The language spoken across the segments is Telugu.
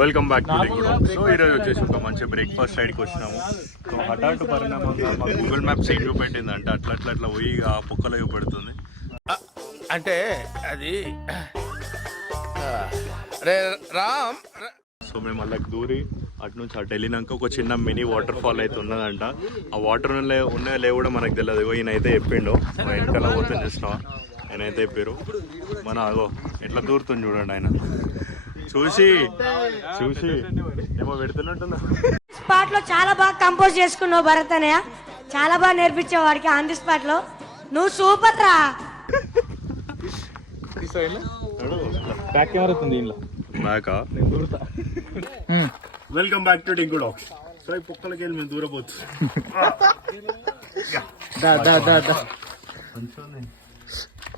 Welcome back to ding. So ఈరోజు వచ్చేసి ఒక మంచి బ్రేక్ఫాస్ట్ సైడ్కి వచ్చినాము. సో హఠాత్తు పరిణామంగా మా గూగుల్ మ్యాప్స్ ఏం చూపెట్టింది అంటే అట్లా పోయి ఆ పొక్కలో చూపెడుతుంది. అంటే అది రామ్. సో మేము వాళ్ళకి దూరి అటు నుంచి అటు వెళ్ళినాక ఒక చిన్న మినీ వాటర్ ఫాల్ అయితే ఉన్నదంట. ఆ వాటర్ ఉన్నాయో లేవు కూడా మనకు తెలియదు. ఈయన అయితే చెప్పిండు, మా వెనకాల పోతుంది చూసినా ఆయన అయితే చెప్పారు. మన అగో ఎట్లా దూరుతుంది చూడండి, ఆయన చూసి ఏమో పెడుతున్నట్టుందా. స్పాట్ లో చాలా బాగా కంపోజ్ చేసుకున్నావు భరత్ అనయ్య, చాలా బాగా నేర్పించావు వాడికి ఆన్ ది స్పాట్ లో. నువ్వు సూపర్ రా. బ్యాక్ కెమెరా అవుతుంది ఇంట్లో బ్యాకా. Welcome back to Dingu Dogs. So ఈ పొక్కలకి వెళ్ళి మేము దూరపోవచ్చు.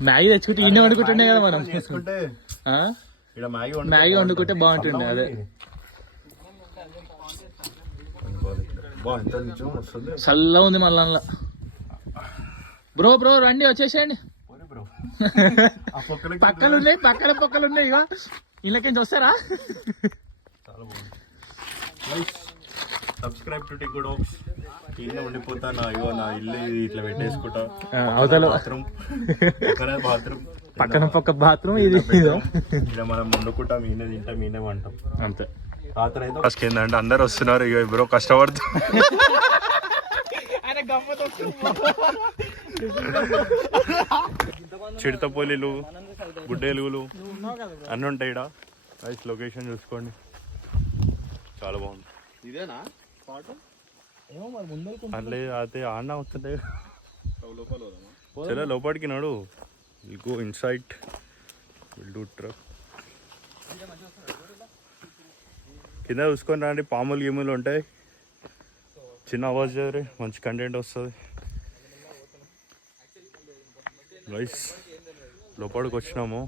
మ్యాగీ తెచ్చుకుంటే ఇన్ని వండుకుంటుండే కదా మనం. మ్యాగీ వండుకుంటే బాగుంటుండే. అదే చల్లగా ఉంది మళ్ళా. బ్రో రండి వచ్చేసేయండి. పక్కన పొక్కలున్నాయి ఇక ఇళ్ళకేంచి వస్తారా. Subscribe to Dingu Dogs. ఇల్లు ఉండిపోతా నా ఇల్లు ఇట్లా పెట్టేసుకుంటా. అవతల బాత్రూమ్ పక్కన పక్క బాత్రూమ్ ఇది. ఇలా మనం వండుకుంటాం, ఈయన తింటాం, ఈయన వంటాం అంతే. రాత్రి అయితే ఫస్ట్ ఏంటంటే అందరు వస్తున్నారు, ఇక బ్రో కష్టపడుతూ చిడతపోలీలు గుడ్డేలుగులు అన్నీ ఉంటాయి ఇక్కడ. నైస్ లొకేషన్ చూసుకోండి, చాలా బాగుంది. ఇదేనా అట్లే అయితే ఆడినా వస్తుంటే చలో లోపలికి నడు. Will go inside, will do truck. కింద చూసుకొని రండి, పాములు గిములు ఉంటాయి. చిన్న ఆవాజ్ చేయరు, మంచి కంటెంట్ వస్తుంది. నైస్. లోపలికి వచ్చినాము,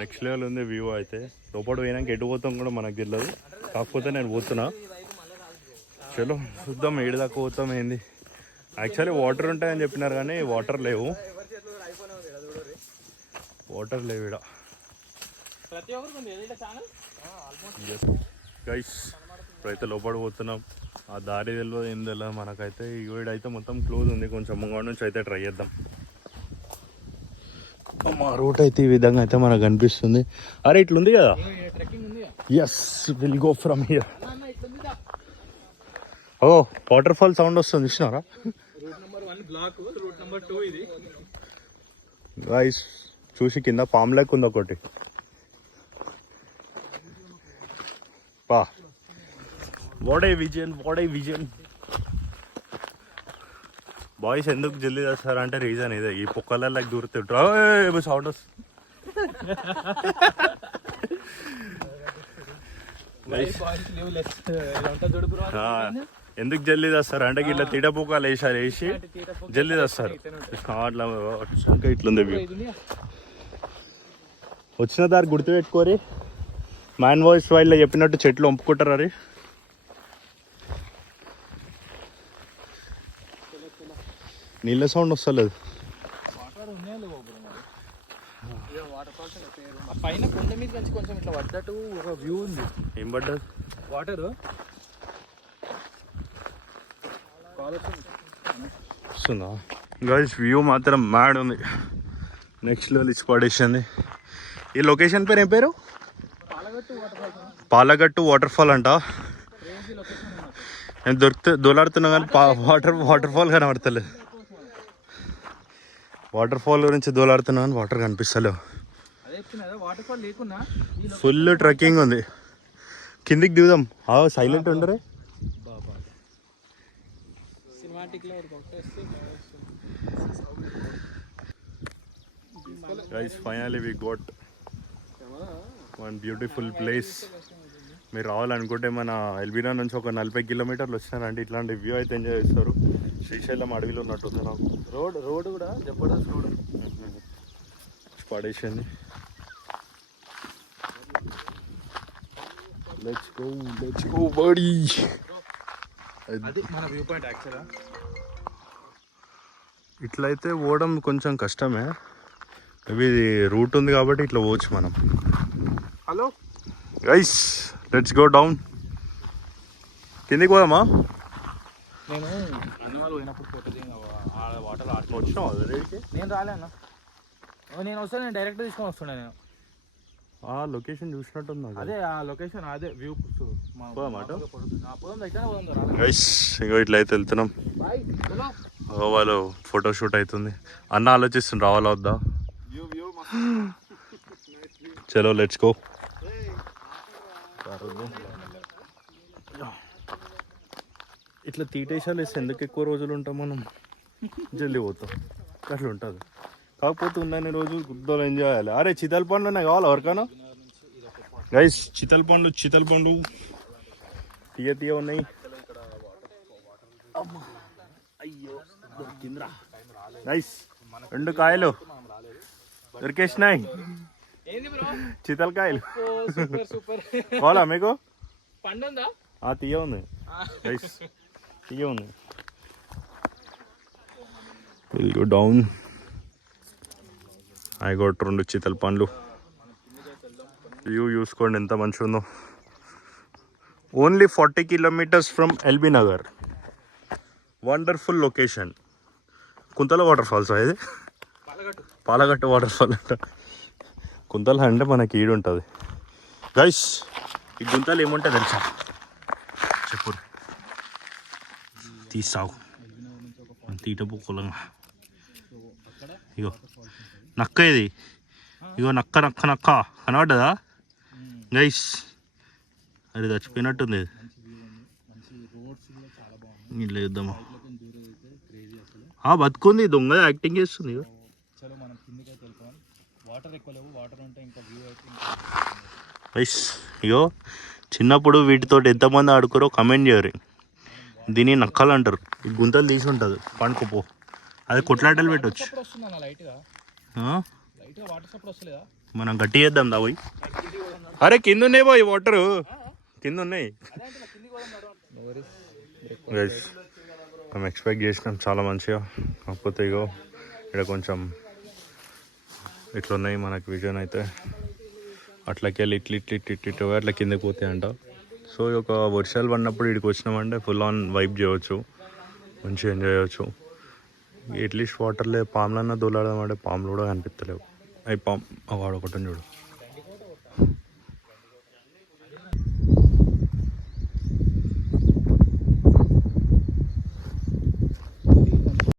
నెక్స్ట్ లెవెల్ ఉంది వ్యూ అయితే. లోపల పోయినాక ఎటు పోతాం కూడా మనకు తెలియదు, కాకపోతే నేను పోతున్నా. చలో చూద్దాం ఏడు దాకా పోతాం ఏంది. యాక్చువల్లీ వాటర్ ఉంటాయని చెప్పినారు కానీ వాటర్ లేవు ఇక్కడ. గైస్ ఇప్పుడైతే లోపల పోతున్నాం. ఆ దారి తెలియదు ఏం తెలియదు మనకైతే. ఈడైతే మొత్తం క్లోజ్ ఉంది, కొంచెం ముంగడ నుంచి అయితే ట్రై చేద్దాం. మా రూట్ అయితే ఈ విధంగా అయితే మనకు కనిపిస్తుంది. అరే ఇట్లుంది కదా. Yes, will go from here. Oh waterfall sound వస్తుంది చూసినారా గైస్. చూసి కింద పామ్ లెక్క ఉంది ఒకటి. పా వాట్ ఏ విజన్. బాయ్స్ ఎందుకు జల్దీ చేస్తారంటే రీజన్ ఇదే, ఈ పొక్కలకి దూరుతుంటారు. సౌండ్ వస్తుంది. ఎందుకు జల్దీ చేస్తారు అంటే ఇట్లా తిడపుకాలు వేసి జల్దీ చేస్తారు. అట్లా ఇట్లుంది వ్యూ. వచ్చిన దారి గుర్తుపెట్టుకోరి, మ్యాన్ వాయిస్ వాళ్ళు చెప్పినట్టు చెట్లు వంపుకుంటారు. అది నీళ్ళ సౌండ్ వస్తలేదు. పైన కొండ మీద నుంచి కొంచెం ఇట్లా పడ్డట్టు ఒక వ్యూ ఉంది. ఏం పడ్డది? వాటర్ వస్తుందా గైస్? వ్యూ మాత్రం మ్యాడ్ ఉంది, నెక్స్ట్ లెవెల్ ఇచ్చి పడేసింది. ఈ లొకేషన్ పేరు ఏం పేరు? పాలగట్టు వాటర్ ఫాల్ అంట. నేను దొలాడుతున్నా కానీ వాటర్ ఫాల్ కనబడతలేదు. వాటర్ ఫాల్ గురించి దోలాడుతున్నా కానీ వాటర్ కనిపిస్తలేవు. ఫుల్ ట్రెక్కింగ్ ఉంది, కిందికి దిగుదాం. Silent ఉండరే. Guys, finally we got one beautiful place. మీరు రావాలనుకుంటే మన ఎల్బీనా నుంచి ఒక 40 కిలోమీటర్లు వచ్చినారంటే ఇట్లాంటి వ్యూ అయితే ఎంజాయ్ చేస్తారు. శ్రీశైలం అడవిలో ఉన్నట్టుంది నాకు. రోడ్ కూడా జబర్దస్త్ రోడ్ పడేసింది. Let's go buddy. అది మన వ్యూ పాయింట్ యాక్చువల్గా. ఇట్లయితే పోవడం కొంచెం కష్టమే, మేబీ ఇది రూట్ ఉంది కాబట్టి ఇట్లా పోవచ్చు మనం. Hello guys, let's go down. కిందికి పోదామా? నేను అనివాళ్ళు పోయినప్పుడు ఫోటో వాటర్ ఆడుతూ వచ్చినావా అక్కడికి? నేను రాలే అన్న. నేను వస్తే నేను డైరెక్ట్ తీసుకొని వస్తుండే నేను. ఆ లొకేషన్ చూసినట్టుంది నాకు. అదే ఆ లొకేషన్ అదే వ్యూ. పోదామాట పోదాం దగ్గర పోదాం. గైస్ ఇంకో ఇట్లా అయితే వెళ్తున్నాం. వాళ్ళు ఫోటోషూట్ అవుతుంది. అన్న ఆలోచిస్తుంది రావాలా వద్దా. చలో లెట్స్ గో. ఇట్లా తీటేసాలు వేస్తే ఎందుకు ఎక్కువ రోజులు ఉంటాం మనం? జల్దీ పోతాం అట్లా ఉంటుంది. కాకపోతే ఉన్నన్ని రోజులు గుద్దలు ఎంజాయ్ చేయాలి. అరే చితల్ పండ్లు ఉన్నాయి కావాలి ఎవరికైనా? గైస్ చితల్ పండ్లు తీయ ఉన్నాయి. గైస్ 2 కాయలు దొరికేసినాయి. చితల్ కాయలు కావాలా మీకు? పండుందా? తీయ ఉంది గైస్, తీయ ఉంది. Will go down. I got 2 చితల్ పండ్లు. వ్యూ చూసుకోండి ఎంత మంచిగా ఉందో. Only 40 kilometers from LB Nagar. Wonderful location. Kuntala waterfalls ఇది. పాలగట్టు వాటర్ ఫాల్ అంట. కుంతల అంటే మనకి ఈడు ఉంటుంది. గైస్ ఈ గుంతలు ఏముంటాయి తెలుసా? చెప్పు తీసావు తీటపోకులంగా. ఇగో నక్క ఇది. ఇగో నక్క కనబడ్డదా గైస్? అది చచ్చిపోయినట్టుంది. ఇట్లా చూద్దామా? బతుకుంది. దొంగ యాక్టింగ్ చేస్తుంది. గైస్ ఇగో చిన్నప్పుడు వీటితో ఎంతమంది ఆడుకోరో కమెంట్ చేయరు. దీన్ని నక్కలు అంటారు. ఈ గుంతలు తీసి ఉంటుంది పండుకోపో. అది కొట్లాటలు పెట్టవచ్చు. మనం గట్టి చేద్దాం దా పోయి. అరే కింద ఉన్నాయి పోయి వాటరు కింద ఉన్నాయి. గైస్ మేము ఎక్స్పెక్ట్ చేసినాం చాలా మంచిగా. కాకపోతే ఇగో ఇక్కడ కొంచెం ఇట్లా ఉన్నాయి మనకి విజన్ అయితే. అట్లకి వెళ్ళి ఇట్లు అట్లా కిందకి పోతాయి అంట. సో ఒక వర్షాలు పడినప్పుడు ఇక్కడికి వచ్చినామంటే ఫుల్ ఆన్ వైబ్ చేయవచ్చు, మంచిగా ఎంజాయ్ చేయవచ్చు. అట్లీస్ట్ వాటర్లే పాములన్నా దొలాడడం అంటే పాములు కూడా కనిపిస్తలేవు. అవి వాడు ఒకటి చూడు.